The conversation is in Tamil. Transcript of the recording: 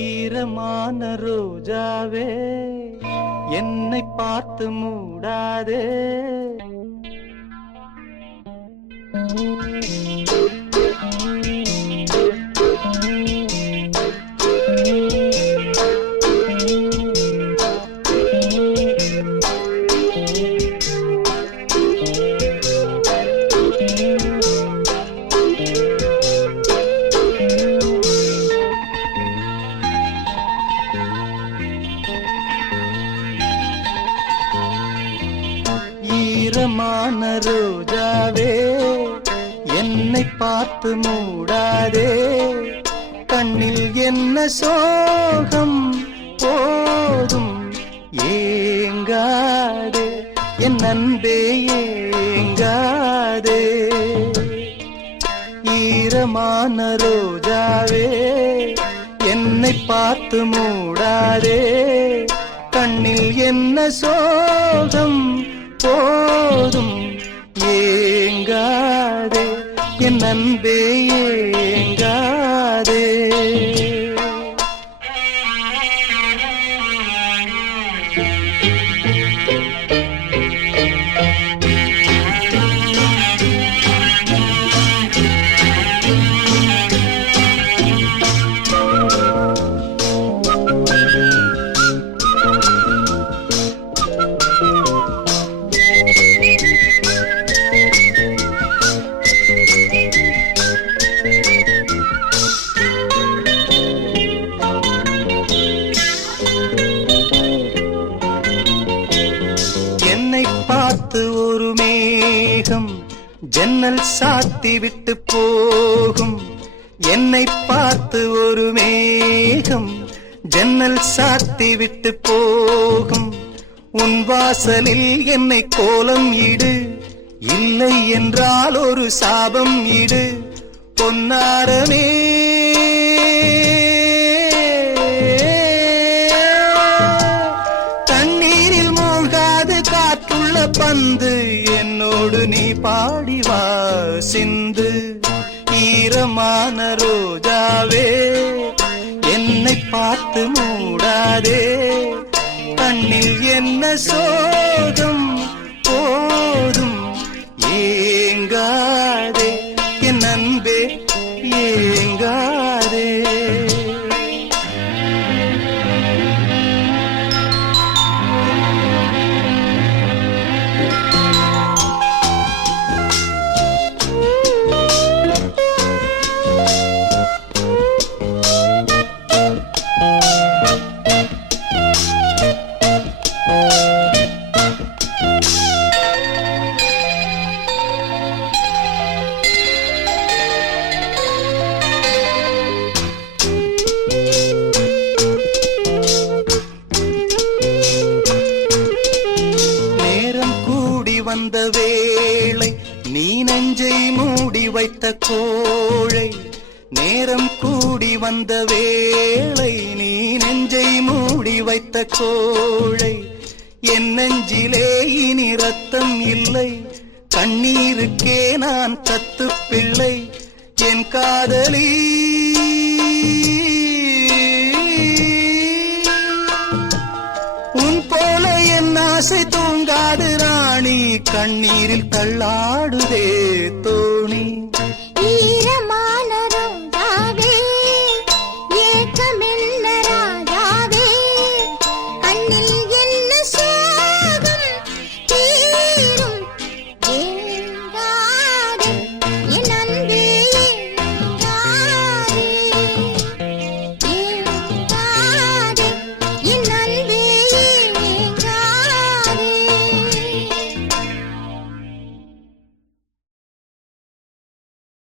ஈரமான ரோஜாவே என்னை பார்த்து மூடாதே. ஈரமான ரோஜாவே என்னை பார்த்து மூடாதே. கண்ணில் என்ன சோகம் போதும் ஏங்காதே, என் அன்பே ஏங்காதே. ஈரமான ரோஜாவே என்னை பார்த்து மூடாதே. கண்ணில் என்ன சோகம் போதும் ஏங்காதே, என் அன்பே ஏங்காதே. பார்த்து ஒரு மேகம் ஜன்னல் சாத்தி விட்டு போகும். என்னை பார்த்து ஒரு மேகம் ஜன்னல் சாத்தி விட்டு போகும். உன் வாசலில் என்னை கோலம் இடு, இல்லை என்றால் ஒரு சாபம் இடு. பொன்னாரமே பந்து என்னோடு நீ பாடிவா சிந்து. ஈரமான ரோஜாவே என்னை பார்த்து மூடாதே. கண்ணில் என்ன சோகம் போதும் ஏங்காதே, என் அன்பே ஏங்காதே. வந்த வேளை நீ நெஞ்சை மூடி வைத்த கோழை. நேரம் கூடி வந்த வேளை நீ நெஞ்சை மூடி வைத்த கோழை. என் நெஞ்சிலே இனி ரத்தம் இல்லை, கண்ணீருக்கே நான் தத்து பிள்ளை. என் காதலி உன் போல என் ஆசை தூங்காது ராணி. கண்ணீரில் தள்ளாடுதே